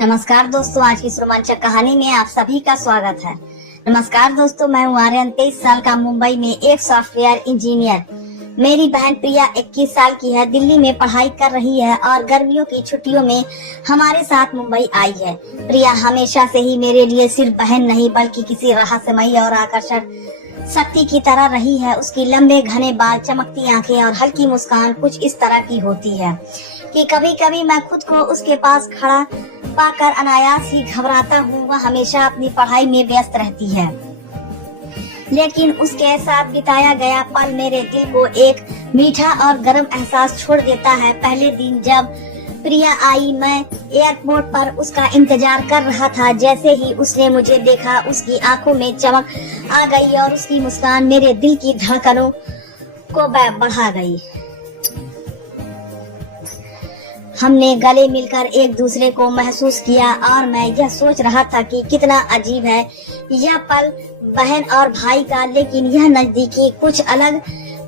नमस्कार दोस्तों, आज की इस रोमांचक कहानी में आप सभी का स्वागत है। नमस्कार दोस्तों, मैं हूँ आर्यन, 23 साल का, मुंबई में एक सॉफ्टवेयर इंजीनियर। मेरी बहन प्रिया 21 साल की है, दिल्ली में पढ़ाई कर रही है और गर्मियों की छुट्टियों में हमारे साथ मुंबई आई है। प्रिया हमेशा से ही मेरे लिए सिर्फ बहन नहीं बल्कि किसी रहस्यमयी और आकर्षक शक्ति की तरह रही है। उसकी लंबे घने बाल, चमकती आंखें और हल्की मुस्कान कुछ इस तरह की होती है कि कभी कभी मैं खुद को उसके पास खड़ा पाकर अनायास ही घबराता हूँ। वह हमेशा अपनी पढ़ाई में व्यस्त रहती है, लेकिन उसके साथ बिताया गया पल मेरे दिल को एक मीठा और गर्म एहसास छोड़ देता है। पहले दिन जब प्रिया आई, मैं एयरपोर्ट पर उसका इंतजार कर रहा था। जैसे ही उसने मुझे देखा, उसकी आंखों में चमक आ गई और उसकी मुस्कान मेरे दिल की धड़कनों को बढ़ा गई। हमने गले मिलकर एक दूसरे को महसूस किया और मैं यह सोच रहा था कि कितना अजीब है यह पल बहन और भाई का, लेकिन यह नजदीकी कुछ अलग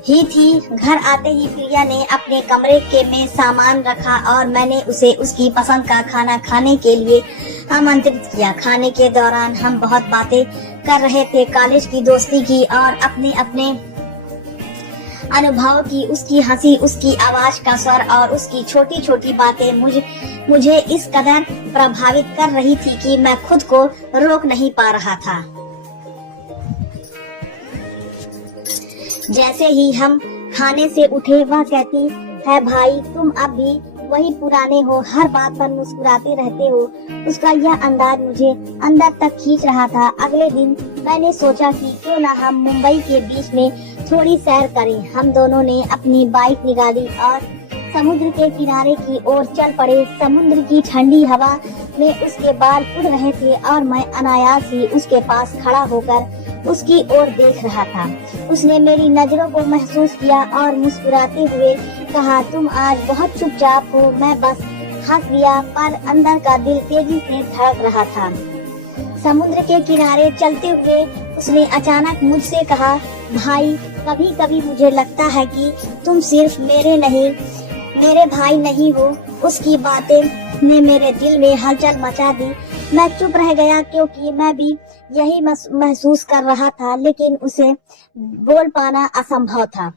ही थी। घर आते ही प्रिया ने अपने कमरे के में सामान रखा और मैंने उसे उसकी पसंद का खाना खाने के लिए आमंत्रित किया। खाने के दौरान हम बहुत बातें कर रहे थे, कॉलेज की दोस्ती की और अपने अपने अनुभव की। उसकी हंसी, उसकी आवाज का स्वर और उसकी छोटी छोटी बातें मुझे इस कदर प्रभावित कर रही थी कि मैं खुद को रोक नहीं पा रहा था। जैसे ही हम खाने से उठे, वह कहती है, भाई तुम अब भी वही पुराने हो, हर बात पर मुस्कुराते रहते हो। उसका यह अंदाज मुझे अंदर तक खींच रहा था। अगले दिन मैंने सोचा कि क्यों ना हम मुंबई के बीच में थोड़ी सैर करें। हम दोनों ने अपनी बाइक निकाली और समुद्र के किनारे की ओर चल पड़े। समुद्र की ठंडी हवा में उसके बाल उड़ रहे थे और मैं अनायास ही उसके पास खड़ा होकर उसकी ओर देख रहा था। उसने मेरी नजरों को महसूस किया और मुस्कुराते हुए कहा, तुम आज बहुत चुपचाप हो। मैं बस हंस दिया, पर अंदर का दिल तेजी से धड़क रहा था। समुद्र के किनारे चलते हुए उसने अचानक मुझसे कहा, भाई कभी कभी मुझे लगता है कि तुम सिर्फ मेरे भाई नहीं हो। उसकी बातें ने मेरे दिल में हलचल मचा दी। मैं चुप रह गया क्योंकि मैं भी यही महसूस कर रहा था, लेकिन उसे बोल पाना असंभव था।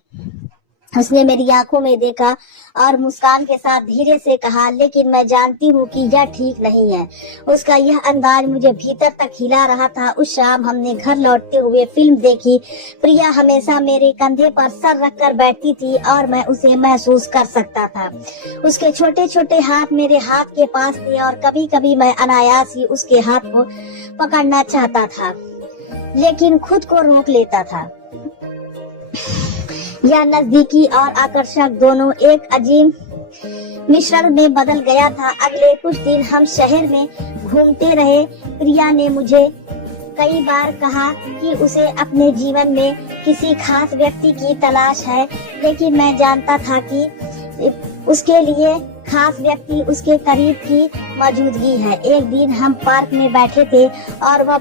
उसने मेरी आंखों में देखा और मुस्कान के साथ धीरे से कहा, लेकिन मैं जानती हूँ कि यह ठीक नहीं है। उसका यह अंदाज मुझे भीतर तक हिला रहा था। उस शाम हमने घर लौटते हुए फिल्म देखी। प्रिया हमेशा मेरे कंधे पर सर रखकर बैठती थी और मैं उसे महसूस कर सकता था। उसके छोटे छोटे हाथ मेरे हाथ के पास थे और कभी कभी मैं अनायास ही उसके हाथ को पकड़ना चाहता था, लेकिन खुद को रोक लेता था। यह नजदीकी और आकर्षक दोनों एक अजीब मिश्रण में बदल गया था। अगले कुछ दिन हम शहर में घूमते रहे। प्रिया ने मुझे कई बार कहा कि उसे अपने जीवन में किसी खास व्यक्ति की तलाश है, लेकिन मैं जानता था कि उसके लिए खास व्यक्ति उसके करीब की मौजूदगी है। एक दिन हम पार्क में बैठे थे और वह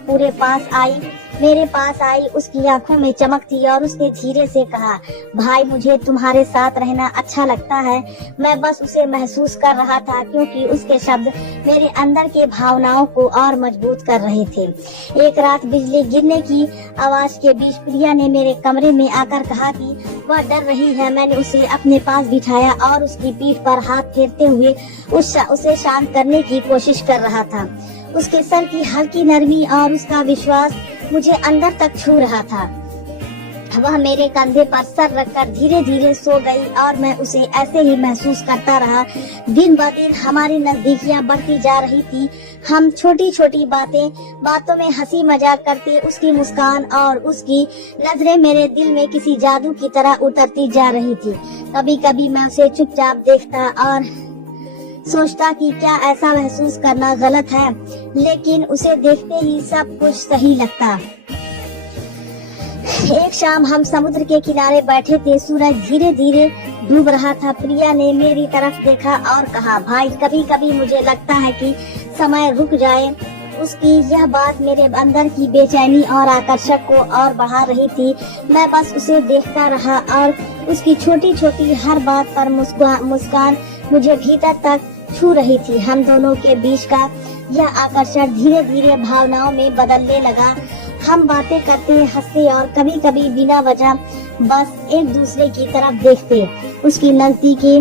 मेरे पास आई। उसकी आंखों में चमक थी और उसने धीरे से कहा, भाई मुझे तुम्हारे साथ रहना अच्छा लगता है। मैं बस उसे महसूस कर रहा था क्योंकि उसके शब्द मेरे अंदर के भावनाओं को और मजबूत कर रहे थे। एक रात बिजली गिरने की आवाज के बीच प्रिया ने मेरे कमरे में आकर कहा कि वह डर रही है। मैंने उसे अपने पास बिठाया और उसकी पीठ पर हाथ फेरते हुए उसे शांत करने की कोशिश कर रहा था। उसके सर की हल्की नरमी और उसका विश्वास मुझे अंदर तक छू रहा था। वह मेरे कंधे पर सर रखकर धीरे धीरे सो गई और मैं उसे ऐसे ही महसूस करता रहा। दिन ब दिन हमारी नजदीकियां बढ़ती जा रही थी। हम छोटी छोटी बातों में हंसी मजाक करते। उसकी मुस्कान और उसकी नजरें मेरे दिल में किसी जादू की तरह उतरती जा रही थी। कभी कभी मैं उसे चुपचाप देखता और सोचता कि क्या ऐसा महसूस करना गलत है, लेकिन उसे देखते ही सब कुछ सही लगता। एक शाम हम समुद्र के किनारे बैठे थे। सूरज धीरे धीरे डूब रहा था। प्रिया ने मेरी तरफ देखा और कहा, भाई कभी कभी मुझे लगता है कि समय रुक जाए। उसकी यह बात मेरे अंदर की बेचैनी और आकर्षक को और बढ़ा रही थी। मैं बस उसे देखता रहा और उसकी छोटी छोटी हर बात पर मुस्कान मुझे भीतर तक छू रही थी। हम दोनों के बीच का यह आकर्षण धीरे धीरे भावनाओं में बदलने लगा। हम बातें करते, हंसते और कभी कभी बिना वजह बस एक दूसरे की तरफ देखते। उसकी नजदीकी,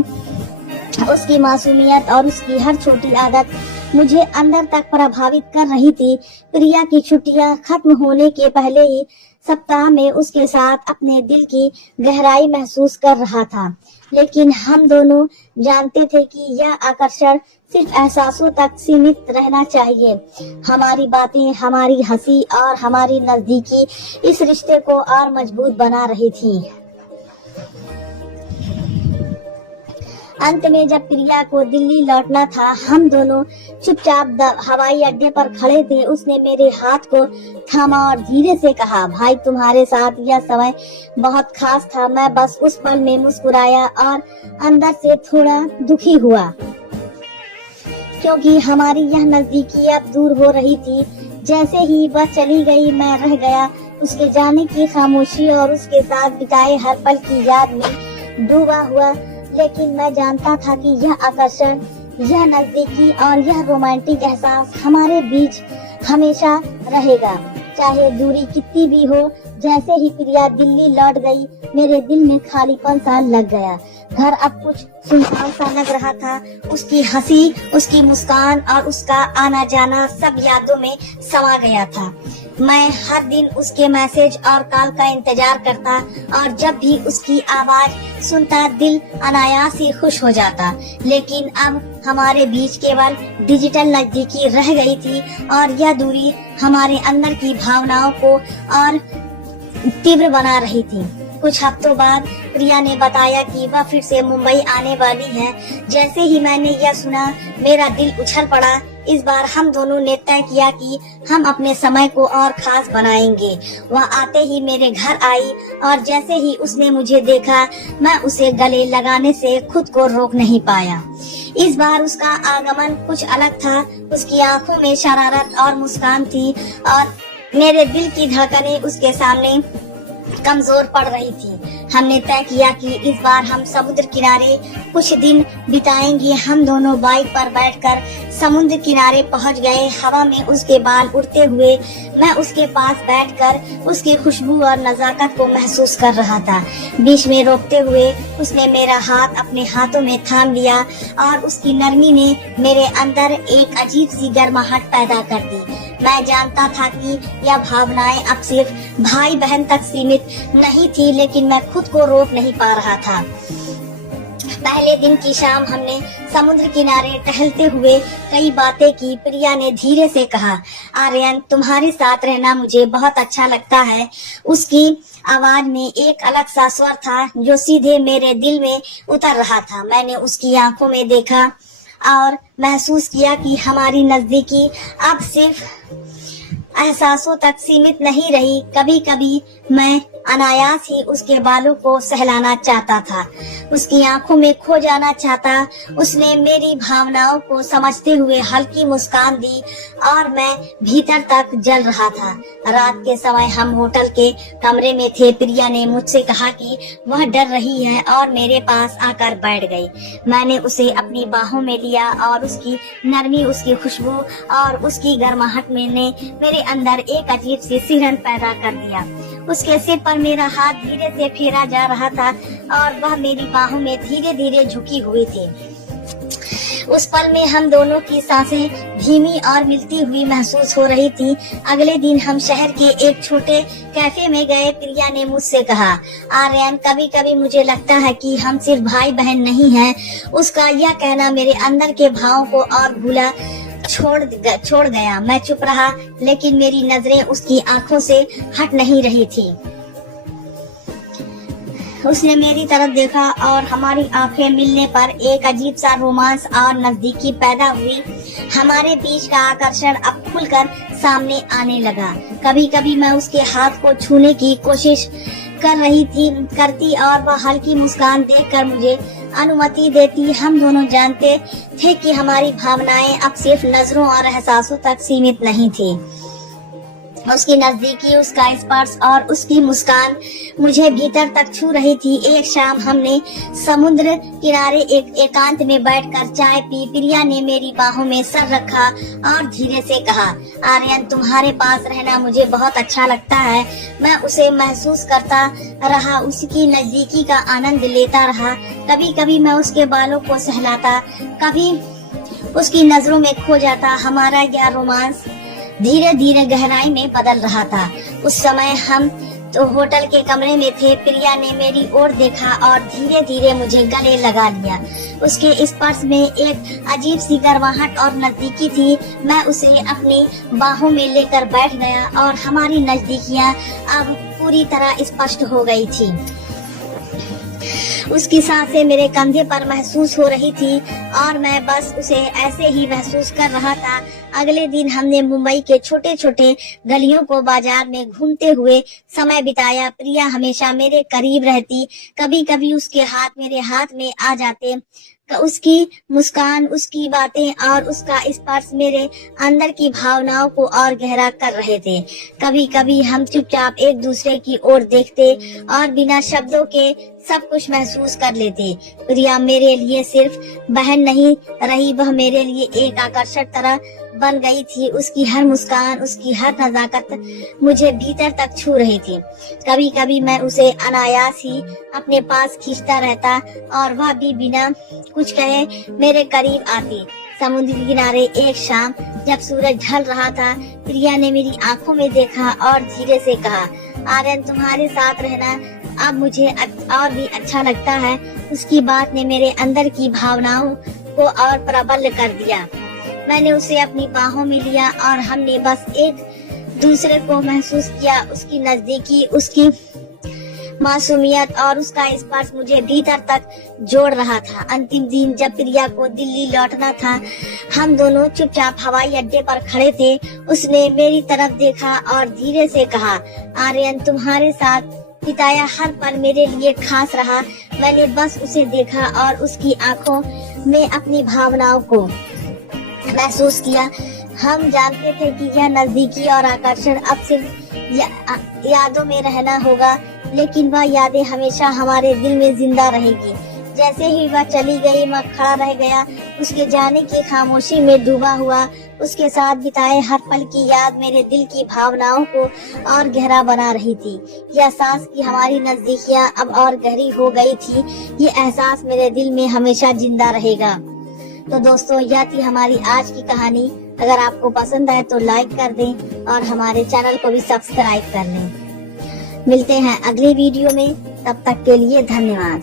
उसकी मासूमियत और उसकी हर छोटी आदत मुझे अंदर तक प्रभावित कर रही थी। प्रिया की छुट्टियां खत्म होने के पहले ही सप्ताह में उसके साथ अपने दिल की गहराई महसूस कर रहा था, लेकिन हम दोनों जानते थे कि यह आकर्षण सिर्फ एहसासों तक सीमित रहना चाहिए। हमारी बातें, हमारी हंसी और हमारी नजदीकी इस रिश्ते को और मजबूत बना रही थी। अंत में जब प्रिया को दिल्ली लौटना था, हम दोनों चुपचाप हवाई अड्डे पर खड़े थे। उसने मेरे हाथ को थामा और धीरे से कहा, भाई तुम्हारे साथ यह समय बहुत खास था। मैं बस उस पल में मुस्कुराया और अंदर से थोड़ा दुखी हुआ, क्योंकि हमारी यह नजदीकी अब दूर हो रही थी। जैसे ही वह चली गई, मैं रह गया उसके जाने की खामोशी और उसके साथ बिताए हर पल की याद में डूबा हुआ। लेकिन मैं जानता था कि यह आकर्षण, यह नजदीकी और यह रोमांटिक एहसास हमारे बीच हमेशा रहेगा, चाहे दूरी कितनी भी हो। जैसे ही प्रिया दिल्ली लौट गई, मेरे दिल में खालीपन सा लग गया। घर अब कुछ सुनसान सा लग रहा था। उसकी हंसी, उसकी मुस्कान और उसका आना जाना सब यादों में समा गया था। मैं हर दिन उसके मैसेज और कॉल का इंतजार करता और जब भी उसकी आवाज सुनता दिल अनायास ही खुश हो जाता। लेकिन अब हमारे बीच केवल डिजिटल नजदीकी रह गई थी और यह दूरी हमारे अंदर की भावनाओं को और तीव्र बना रही थी। कुछ हफ्तों बाद प्रिया ने बताया कि वह फिर से मुंबई आने वाली है। जैसे ही मैंने यह सुना, मेरा दिल उछल पड़ा। इस बार हम दोनों ने तय किया कि हम अपने समय को और खास बनाएंगे। वह आते ही मेरे घर आई और जैसे ही उसने मुझे देखा, मैं उसे गले लगाने से खुद को रोक नहीं पाया। इस बार उसका आगमन कुछ अलग था। उसकी आंखों में शरारत और मुस्कान थी और मेरे दिल की धड़कनें उसके सामने कमजोर पड़ रही थी। हमने तय किया कि इस बार हम समुद्र किनारे कुछ दिन बिताएंगे। हम दोनों बाइक पर बैठकर समुद्र किनारे पहुंच गए। हवा में उसके बाल उड़ते हुए मैं उसके पास बैठकर उसकी खुशबू और नजाकत को महसूस कर रहा था। बीच में रोकते हुए उसने मेरा हाथ अपने हाथों में थाम लिया और उसकी नरमी ने मेरे अंदर एक अजीब सी गर्माहट पैदा कर दी। मैं जानता था कि यह भावनाएं अब सिर्फ भाई बहन तक सीमित नहीं थी, लेकिन मैं खुद को रोक नहीं पा रहा था। पहले दिन की शाम हमने समुद्र किनारे टहलते हुए कई बातें की। प्रिया ने धीरे से कहा, आर्यन तुम्हारे साथ रहना मुझे बहुत अच्छा लगता है। उसकी आवाज में एक अलग सा स्वर था जो सीधे मेरे दिल में उतर रहा था। मैंने उसकी आंखों में देखा और महसूस किया कि हमारी नजदीकी अब सिर्फ एहसासों तक सीमित नहीं रही। कभी कभी मैं अनायास ही उसके बालों को सहलाना चाहता था, उसकी आंखों में खो जाना चाहता। उसने मेरी भावनाओं को समझते हुए हल्की मुस्कान दी और मैं भीतर तक जल रहा था। रात के समय हम होटल के कमरे में थे। प्रिया ने मुझसे कहा कि वह डर रही है और मेरे पास आकर बैठ गई। मैंने उसे अपनी बाहों में लिया और उसकी नरमी, उसकी खुशबू और उसकी गर्माहट ने मेरे अंदर एक अजीब सी सिहरन पैदा कर दिया। उसके सिर पर मेरा हाथ धीरे से फेरा जा रहा था और वह मेरी बाहों में धीरे धीरे झुकी हुई थी। उस पल में हम दोनों की सांसें धीमी और मिलती हुई महसूस हो रही थी। अगले दिन हम शहर के एक छोटे कैफे में गए। प्रिया ने मुझसे कहा, आर्यन कभी कभी मुझे लगता है कि हम सिर्फ भाई बहन नहीं हैं। उसका यह कहना मेरे अंदर के भावों को और भूला छोड़ गया। मैं चुप रहा, लेकिन मेरी नजरें उसकी आंखों से हट नहीं रही थी। उसने मेरी तरफ देखा और हमारी आंखें मिलने पर एक अजीब सा रोमांस और नजदीकी पैदा हुई। हमारे बीच का आकर्षण अब खुलकर सामने आने लगा। कभी कभी मैं उसके हाथ को छूने की कोशिश करती और वह हल्की मुस्कान देखकर मुझे अनुमति देती। हम दोनों जानते थे कि हमारी भावनाएं अब सिर्फ नजरों और एहसासों तक सीमित नहीं थी। उसकी नजदीकी, उसका स्पर्श और उसकी मुस्कान मुझे भीतर तक छू रही थी। एक शाम हमने समुद्र किनारे एक एकांत में बैठकर चाय पी। प्रिया ने मेरी बाहों में सर रखा और धीरे से कहा, आर्यन, तुम्हारे पास रहना मुझे बहुत अच्छा लगता है। मैं उसे महसूस करता रहा, उसकी नजदीकी का आनंद लेता रहा। कभी कभी मैं उसके बालों को सहलाता, कभी उसकी नजरों में खो जाता। हमारा यह रोमांस धीरे धीरे गहराई में बदल रहा था। उस समय हम तो होटल के कमरे में थे। प्रिया ने मेरी ओर देखा और धीरे धीरे मुझे गले लगा लिया। उसके स्पर्श में एक अजीब सी गर्माहट और नजदीकी थी। मैं उसे अपनी बाहों में लेकर बैठ गया और हमारी नजदीकियां अब पूरी तरह स्पष्ट हो गई थी। उसकी सांसें मेरे कंधे पर महसूस हो रही थी और मैं बस उसे ऐसे ही महसूस कर रहा था। अगले दिन हमने मुंबई के छोटे छोटे गलियों को बाजार में घूमते हुए समय बिताया। प्रिया हमेशा मेरे करीब रहती, कभी कभी उसके हाथ मेरे हाथ में आ जाते। उसकी मुस्कान, उसकी बातें और उसका स्पर्श मेरे अंदर की भावनाओं को और गहरा कर रहे थे। कभी कभी हम चुपचाप एक दूसरे की ओर देखते और बिना शब्दों के सब कुछ महसूस कर लेते। प्रिया मेरे लिए सिर्फ बहन नहीं रही, वह मेरे लिए एक आकर्षक तरह बन गई थी। उसकी हर मुस्कान, उसकी हर नजाकत मुझे भीतर तक छू रही थी। कभी कभी मैं उसे अनायास ही अपने पास खींचता रहता और वह भी बिना कुछ कहे मेरे करीब आती। समुद्र किनारे एक शाम जब सूरज ढल रहा था, प्रिया ने मेरी आंखों में देखा और धीरे से कहा, आर्यन, तुम्हारे साथ रहना अब मुझे और भी अच्छा लगता है। उसकी बात ने मेरे अंदर की भावनाओं को और प्रबल कर दिया। मैंने उसे अपनी बाहों में लिया और हमने बस एक दूसरे को महसूस किया। उसकी नजदीकी, उसकी मासूमियत और उसका स्पर्श मुझे भीतर तक जोड़ रहा था। अंतिम दिन जब प्रिया को दिल्ली लौटना था, हम दोनों चुपचाप हवाई अड्डे पर खड़े थे। उसने मेरी तरफ देखा और धीरे से कहा, आर्यन, तुम्हारे साथ बिताया हर पल मेरे लिए खास रहा। मैंने बस उसे देखा और उसकी आंखों में अपनी भावनाओं को महसूस किया। हम जानते थे कि यह नजदीकी और आकर्षण अब सिर्फ यादों में रहना होगा, लेकिन वह यादें हमेशा हमारे दिल में जिंदा रहेगी। जैसे ही वह चली गई, मैं खड़ा रह गया, उसके जाने की खामोशी में डूबा हुआ। उसके साथ बिताए हर पल की याद मेरे दिल की भावनाओं को और गहरा बना रही थी। यह एहसास कि हमारी नजदीकियां अब और गहरी हो गई थी, ये एहसास मेरे दिल में हमेशा जिंदा रहेगा। तो दोस्तों, यह थी हमारी आज की कहानी। अगर आपको पसंद आए तो लाइक कर दें और हमारे चैनल को भी सब्सक्राइब कर लें। मिलते हैं अगली वीडियो में, तब तक के लिए धन्यवाद।